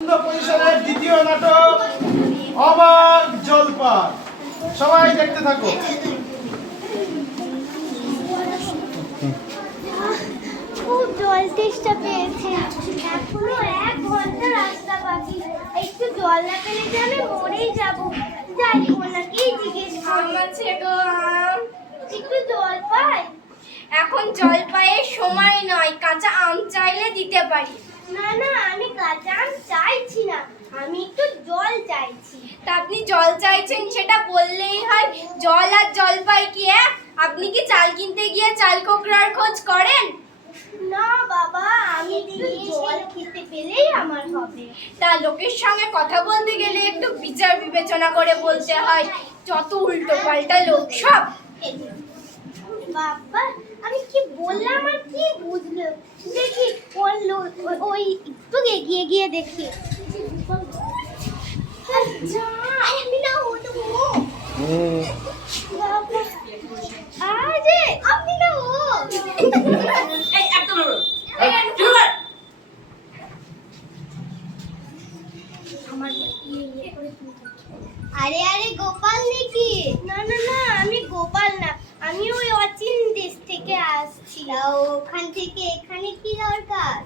পরিসরের দ্বিতীয় নাটক অবাক জলপাত। সবাই দেখতে থাকো। খুব জল তেষ্টা পেয়েছে, এখনো 1 ঘন্টা রাস্তা বাকি। একটু জল না পেলে যে আমি মরেই যাব। যাই ওনাকেই জিজ্ঞেস আছে গো, একটু জল পাই? এখন জলপাইয়ের সময় নয়, কাঁচা আম চাইলে দিতে পারি। না না, আমি কাঁচা আম চাইছি না, আমি একটু জল চাইছি। তা আপনি জল চাইছেন সেটা বললেই হয়। জল আর জলপাই কি এক? আপনি কি চাল কিনতে গিয়ে চাল কোকড়ার খোঁজ করেন? না বাবা, আমি একটু জল খেতে পেলেই আমার হবে। তা লোকের সঙ্গে কথা বলতে গেলে একটু বিচার বিবেচনা করে বলতে হয়। যত উল্টো পাল্টা লোক সব। বাবা, আমি কি বললাম আর কি বুঝলো? দেখি ওই একটু এগিয়ে গিয়ে দেখি। আমি না হতো বাবা, আরে আপনি না ও এই একদম আরে আরে গোপাল নাকি? না না না, আমি গোপাল না, আমি ওই অচিন দেশ থেকে আসছি। ওখান থেকে এখানে কি দরকার?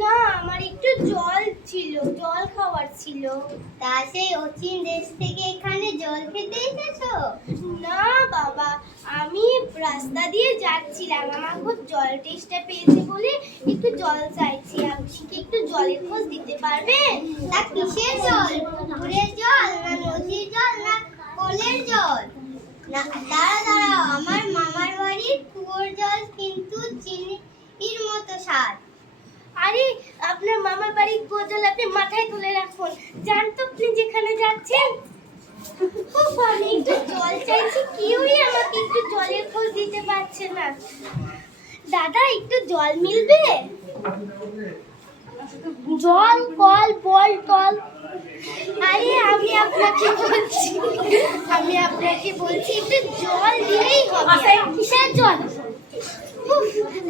না, আমার একটু জল ছিল, জল খাওয়ার ছিল। তা সেই অচিন দেশ থেকে এখানে জল খেতে এসেছো? না বাবা, আমি রাস্তা দিয়ে যাচ্ছিলাম, আমার খুব জল তেষ্টা পেয়েছে বলে একটু জল চাইছি। আপনি কি একটু জলের খোঁজ দিতে পারবেন? তা কিসের জল? পুকুরের জল না নদীর জল না কলের জল? না দাঁড়াও, আমার মামার বাড়ির কুয়োর জল কিন্তু চিনির মতো স্বাদ। আরে আপনার মামার বাড়ির কুয়োর জল আপনি মাথায় তুলে রাখুন, জান তো আপনি যেখানে যাচ্ছেন। আমি একটু জল চাইছি, কেউই আমাকে একটু জলের খোঁজ দিতে পারছে না। দাদা, একটু জল মিলবে? জল, কল, বল, টল। আরে আমি আপনাকে বলছি একটু জল দিলেই হবে। কিসের জল?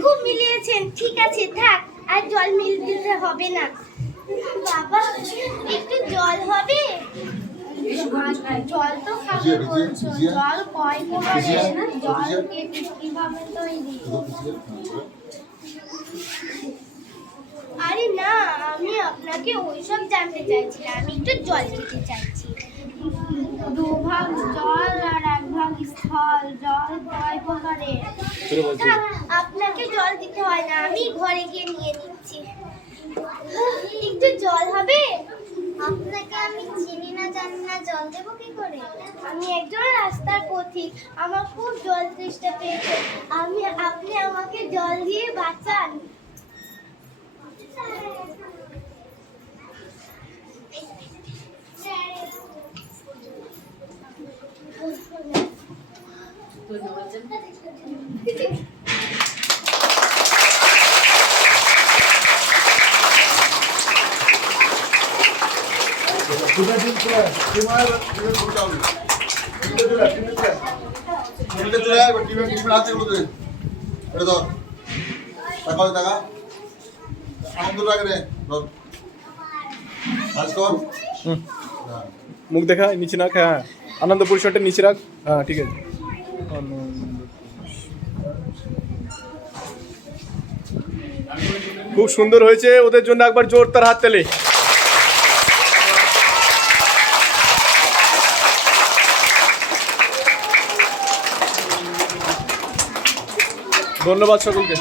খুব মিলিয়েছেন, ঠিক আছে থাক, আর জল দিতে হবে না। বাবা, একটু জল হবে? জল তো খাবে বলছো, জল কয় প্রকারের, জল কিভাবে তৈরি? আরে না, আমি আপনাকে ওইসব জানতে চাইছি না, আমি একটু জল খেতে চাইছি। 2 ভাগ জল আর 1 ভাগ স্থল, জল কয় প্রকারের? থাক, আপনাকে জল দিতে হয় না, আমি ঘরে গিয়ে নিয়ে নিচ্ছি। একটু জল হবে? আপনাকে আমি চিনি না, জানি না, জল দেবো কি করে? আমি একজন রাস্তার পথিক, আমার খুব জল তেষ্টা পেয়েছে, আপনি আমাকে জল দিয়ে বাঁচান। মুখ দেখা নিচে রাখ। হ্যাঁ, আনন্দ পরিসরটা নিচে রাখ। হ্যাঁ ঠিক আছে। খুব সুন্দর হয়েছে, ওদের জন্য একবার জোর তার হাত তালি। ধন্যবাদ সকলকে।